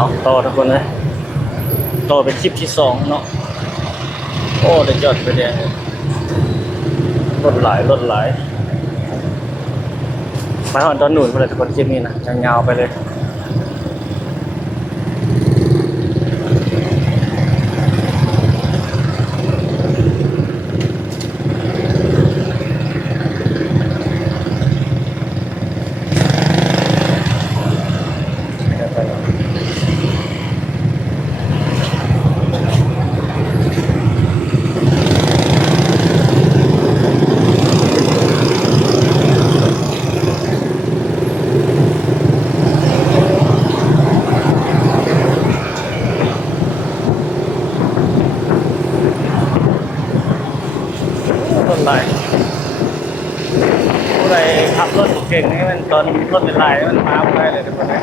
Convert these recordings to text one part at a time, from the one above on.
เอาต่อทุกคนเลยต่อเป็นคลิปที่สองเนาะโอ้ได้จอดไปแดงรถหลายไปหอดตอนหนุนไปเลยทุกคนคลิปนี้นะยาวๆไปเลยรถหลายผู้ใดขับรถเก่งนี่มันตอนรถเป็นลายมันมาไม่ได้เลยทุกคนนะ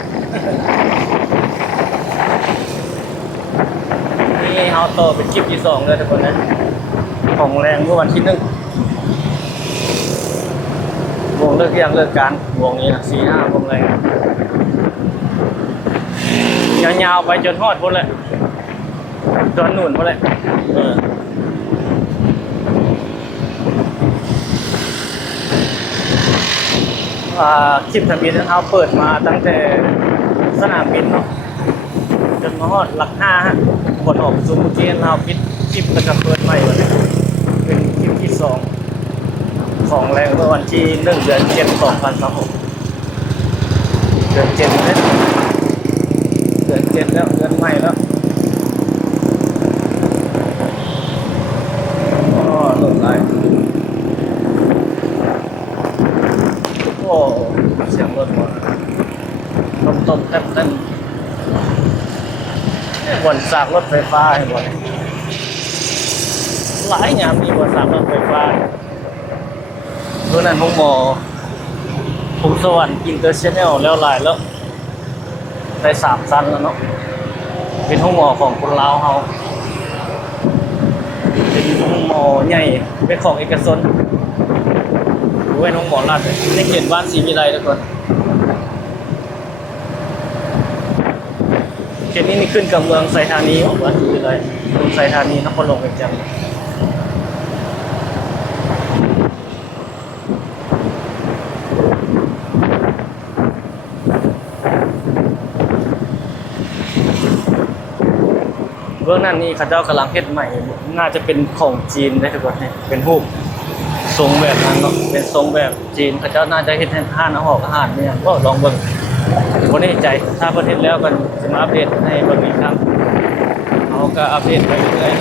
นี่เอาต่อเป็นคลิปที่สองเลยทุกคนนะของแรงเมื่อวันที่1วงเลิกยังเลิกการวงนี้นะ4-5วงแรงยาวๆไปจนฮอดพุ่นเลยจนหนุนพุ่นเลยคลิปทะเบียนเขาเปิดมาตั้งแต่สนามบินเนาะจนมาฮอดหลัก5ฮะคนออกซูมเกนเราปิดคลิปแล้วก็เปิดใหม่วันนี้เป็นคลิปที่2ของแรงเมื่อวันที่1 เดือน 7 2026เดือน7แล้วเดือน7แล้วเดือนใหม่แล้วก็หลุดไหลโอ้เสียงรถหมดต้มเต็มบนสากรถไฟฟ้าให้หมดหลายอย่างมีบนสากรถไฟฟ้าตัวนั้นห้องหมอผมสวรรค์อินเตอร์เนชั่นแนลแล้วหลายแล้วได้3 ชั้นแล้วเนาะเป็นห้องหมอของคนลาวเขาเป็นห้องหมอใหญ่เป็นของเอกชนเป็นห้องหมอรัฐในเขตบ้านศรีวิไลทุกคนเขตนี้นี่ขึ้นกับเมืองไซธานีของบ้านศรีวิไลเมืองไซธานีนครหลวงเวียงจันทร์เบื้องนั้นนี่ข้าเจ้ากำลังเฮ็ดใหม่น่าจะเป็นของจีนได้ทุกคนเนี่ยเป็นรูปทรงแบบนั้นเนาะเป็นทรงแบบจีนข้าเจ้าน่าจะเฮ็ดให้ห้านอาหารเนี่ยก็ลองเบิ่งบ่แน่ใจถ้าประเทศแล้วกันจะมาอัปเดตให้เบิ่งอีกครั้งเขาก็อัปเดตไปเรื่อย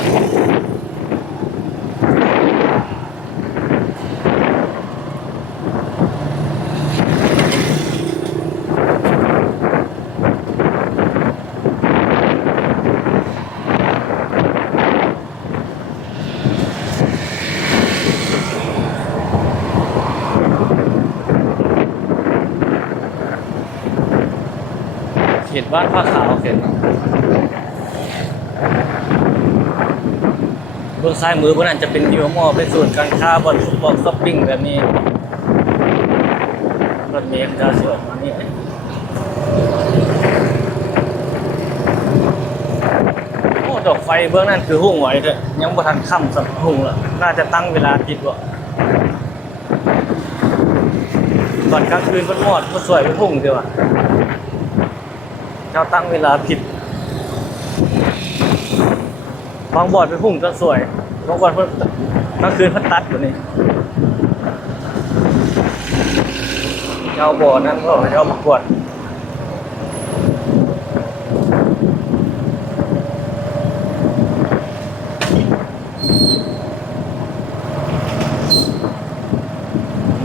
เขตบ้านผ้าขาวเขตเบื้องซ้ายมือบนนั้นจะเป็นนิวมอลเป็นศูนย์การค้าบอนฟุตบอลช้อปปิ้งแบบนี้รถเมล์จะสวยมานี่โอ้ดอกไฟเบื้องนั้นคือหุ่งไหวเลยยังบ่ทันค่ำสักหุ่งละน่าจะตั้งเวลาผิดว่ะตอนกลางคืนมันหมดมันสวยเป็นหุ่งเดียวอ่ะเจ้าตั้งเวลาผิดบางบอดเป็นหุ่งก็สวยบางบอดเพิ่งกลางคืนเพิ่งตัดอยู่นี่เจ้าบอดนั้นก็เจ้ามากวด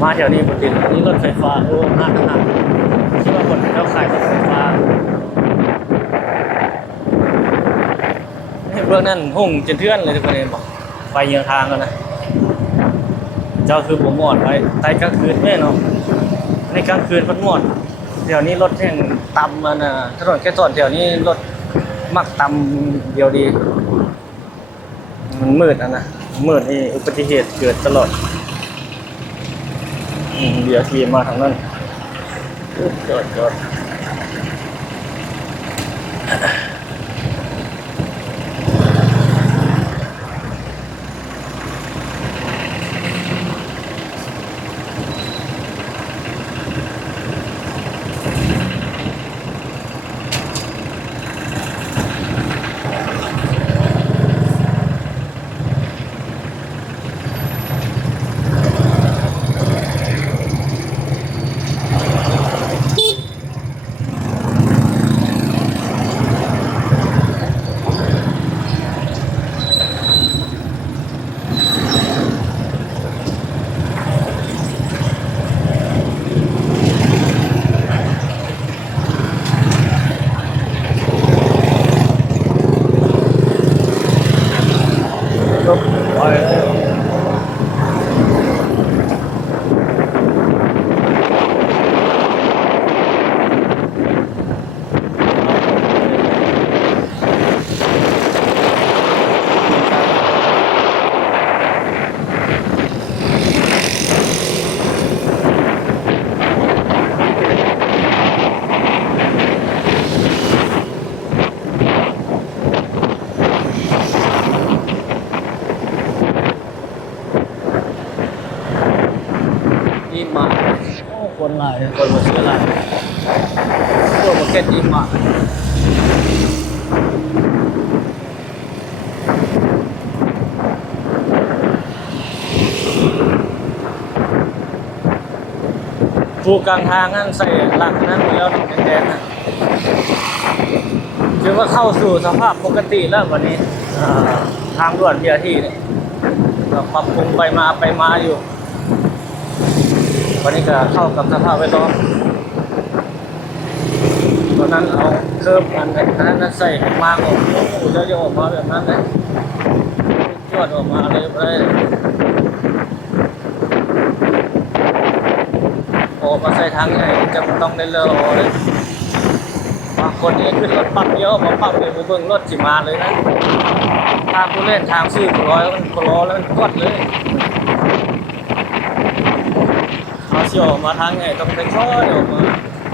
มาแถวนี้ปกตินี่รถไฟฟ้าโอ้ห้างคิดว่าคนเจ้าขายรถไฟฟ้าเบื้องนั้นหุ่งจนเทื่อนเลยทุกคนเองบอกไฟเยืองทางกันนะเจ้าคือผมหมดไปไต่กลางคืนแม่เนาะในกลางคืนพัดหมดแถวนี้รถแห่งต่ำมันนะถนนแค่ส่วนแถวนี้รถมักต่ำเดียวดีมันมืดนะมืดนี่อุบัติเหตุเกิดตลอดเดี๋ยวทีมาทางนั้นจอด คนมาซื้ออะไรตัวมาเก็ตอิ่มอ่ะผู้กลางทางนั่นใส่หลังนั้นแล้วแดงๆนะถือว่าเข้าสู่สภาพปกติแล้ววันนี้ทางด่วนพีอาร์ทีเนี่ยก็ปรับปรุงไปมาอยู่วันนี้ก็เข้ากับสภาพแวดล้อมตอนนั้นเอาเครื่องอันนั้นใส่มากออกแล้วจะออกมาแบบนั้นเลยจวดออกมาเลยออกมาใส่ทางใหญ่จะต้องได้เลยบางคนนี่ขึ้นรถปั๊บเยอะมาปั๊บเลยเบิ่งรถจิมาเลยนะทางผู้เล่นทางซื้อร้อยมันล้อแล้วมันกดเลยเขาเชี่ยวออกมาทางไงต้องไปค่อยออกมา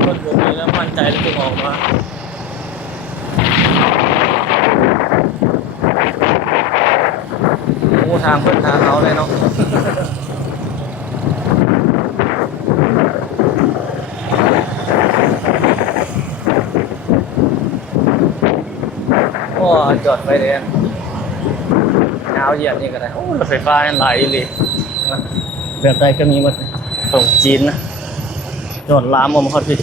รถผมนี้แล้วมั่นใจแล้วจึงออกมาโอ้ทางเพื่อนทางเขาเลยเนาะโอ้จอดไฟแดงยาวเหยียดนี่ก็ได้โอ้รถไฟฟ้าไหลเลยแบบใดก็มีหมดส่งจีนนะจอดล้ามอมเขาที่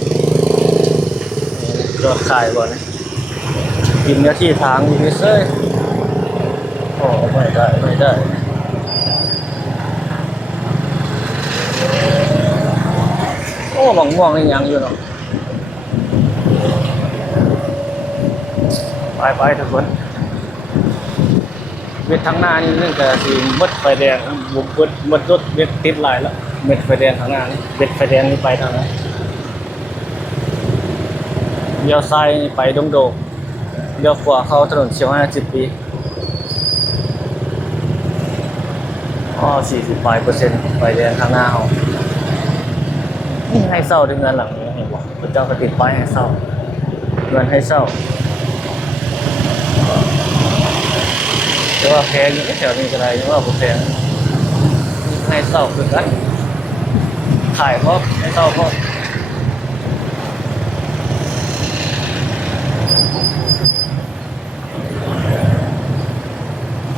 จอดขายก่อนนะกินเนื้อที่ทางอยู่เซ่โอ้ไม่ได้โอ้หมองม่วงนี่ยังอยู่เนาะไปทุกคนเม็ดทางหน้านี่เรื่องแต่สีมดไฟแดงมดรถเม็ดติดหลายแล้วเม็ดไฟแดงทางหน้านี่เม็ดไฟแดงนี่ไปทางนั้นเลี้ยวซ้ายไปดงโดเลี้ยวขวาเข้าถนนเชียว50 ปี40% ไฟแดงทางหน้าเขาให้เศร้าด้วยเงินหลังนี้เห็นบ่พระเจ้าก็ติดป้ายให้เศร้าเงินให้เศร้าแต่ว่าแพงอยู่แถวนี้ก็ได้ยังว่าผมแพงให้เศร้าคือกันขายเพราะให้เศร้าเพราะ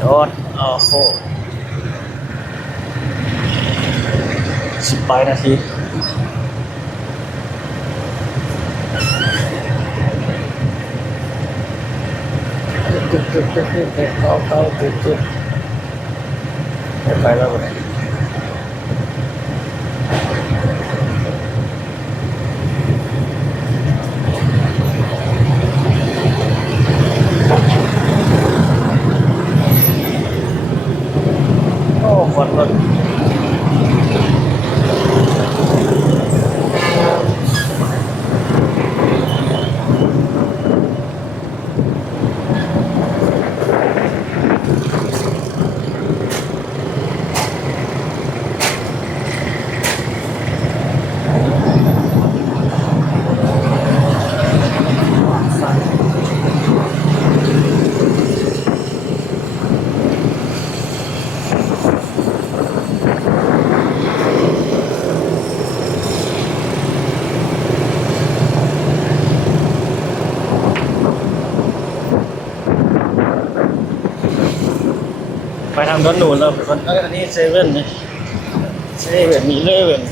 จอดโอ้โห10 นาทีเข้าจุดไปแล้วเนี่ยโอ้ฝนรถไปทางด้านนู้นแล้วคนอันนี้เซเว่นนี่เซเว่นมีเลเว่น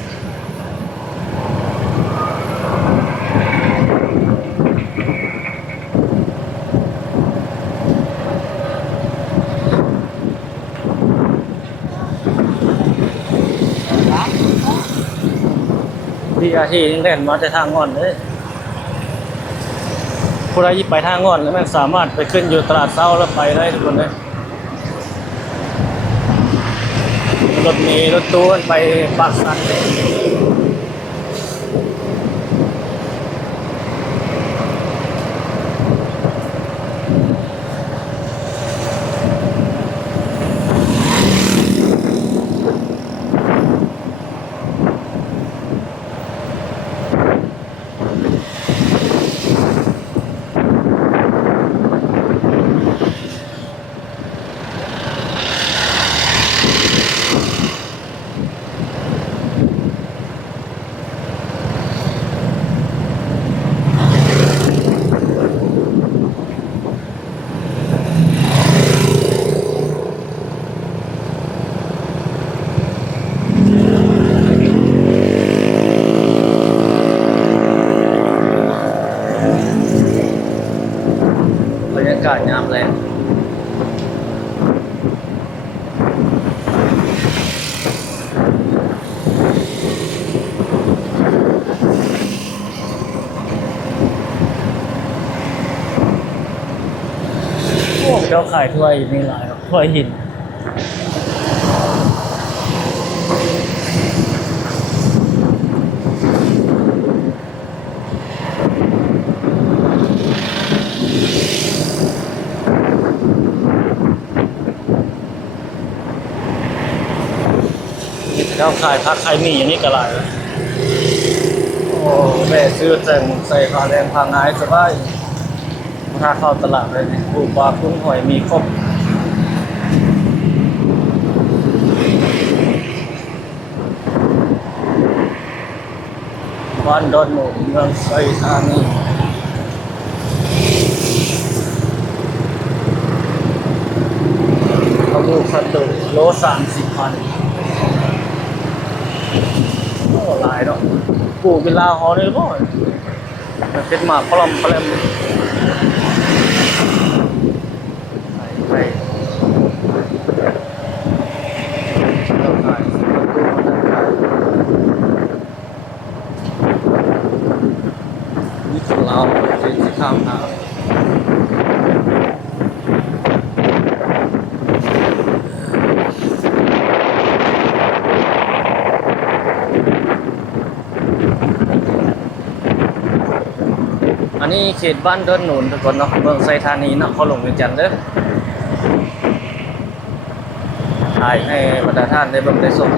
ที่อาทีนี่เล่นมาแต่ทางงอนเลยผู้ใดไปทางงอนแล้วมันสามารถไปขึ้นอยู่ตลาดเช้าแล้วไปได้ทุกคนเลยรถเมล์รถตู้ไปปากสัน ากาศยามแรงพวกเจ้าขายถ้วยมีหลายครับถ้วยหินเจ้าขายผักขายหมี่อย่างนี้ก็หลายแล้วโอ้แม่ซื้อแต่งใส่ผ้าแดงผ้าง่ายสบายถ้าเข้าตลาดเลยนี่ปูปลากุ้งหอยมีครบบ้านดอนหนูเมืองไซธานีเขาดูคันดูโล30,000โอ้หลายเนาะปลูกเป็นลาฮอนี่บ่มันเป็นหมากพลอมพลมไปเราขายประตูมันขายนี่คนลาวที่ข้ามน้ำอันนี้เขตบ้านดอนหนุนทุกคนเนาะเมืองไซธานีนครหลวงเวียงจันทน์เด้อถ่ายให้บรรดาท่านได้เบิ่งได้ชม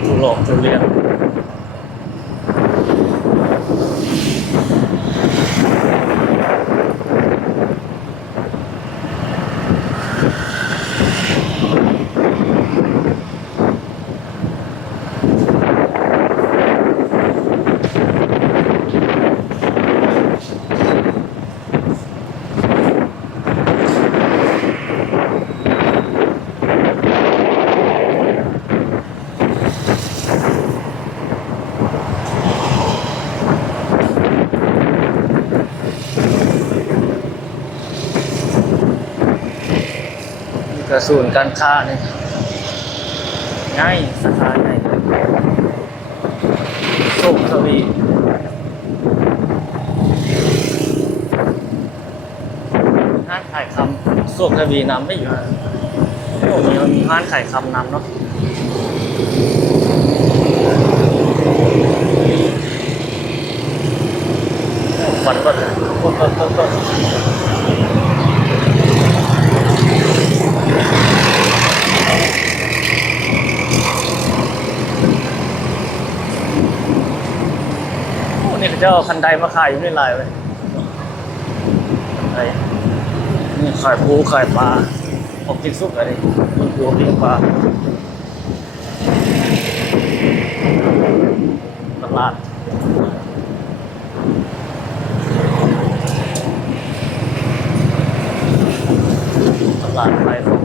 ทุโรคทุเรียนกระสูนการค้าเนี่ยง่ายสาขาใหญ่สุขทวีห้างขายคำสุขทวีนำไม่อยู่โอ้มีห้างขายคำนำเนาะฝันก็ต้นนี่เขาเจ้าคันไดมาขายอยู่ในลายเลยไอ้นี่ขายปูขายปลาผมกินซุปอะไรมันปูกินปลาตลาดไปผม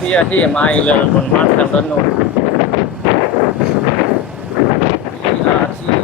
พี่อาที่มาอีกแล้วคนมาทางถนนพี่อาที่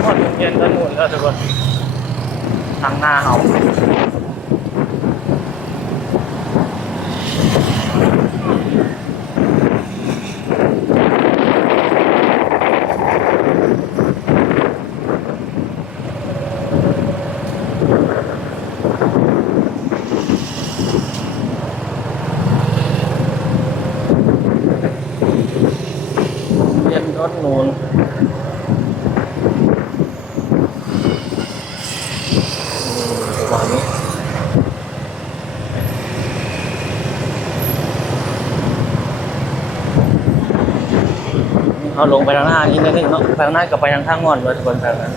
ทอดเย็นถนนแล้วทุกคนทางหน้าเขาเย็นถนนประมาณนี้เขาลงไปทางหน้านี้นิดนึงเนาะไปทางหน้ากับไปทางข้างงอนเลยทุกคนแบบนั้น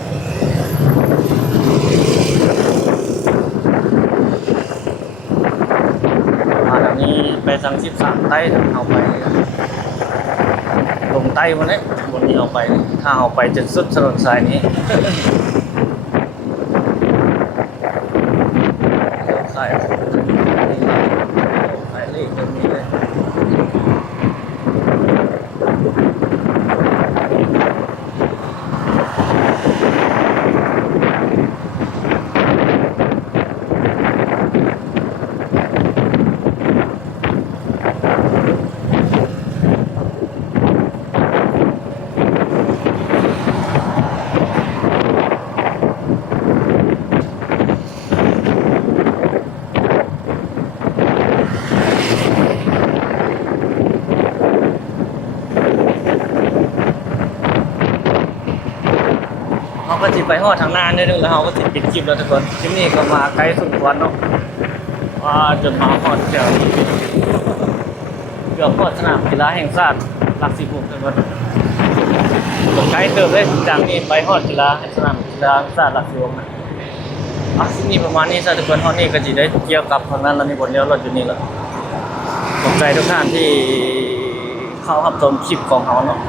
มาทางนี้ไปทาง13ใต้ทางเอาไปลงใต้วันนี้วันนี้เอาไปถ้าเอาไปจนสุดถนนสายนี้สายสายเลขตรงนี้เลยเขาก็จิไปหอดทางหน้านิดนึงแล้วเขาก็จิปิดคลิปแล้วทุกคนคลิปนี้ก็มาไกลสุดควรเนาะว่าจนมาหอดแถวนี้เกือบหอดสนามกีฬาแห่งชาติหลัก16ทุกคนผมไกลเติมเลยจากนี้ไปหอดกีฬาสนามกีฬาแห่งชาติหลัก16นะคลิปนี้ประมาณนี้ซะทุกคนหอดนี้ก็จะได้เกี่ยวกับทางนั้นแล้วมีบทเลี้ยวรถอยู่นี่แหละขอบใจทุกท่านที่เข้ารับชมคลิปของเขาเนาะ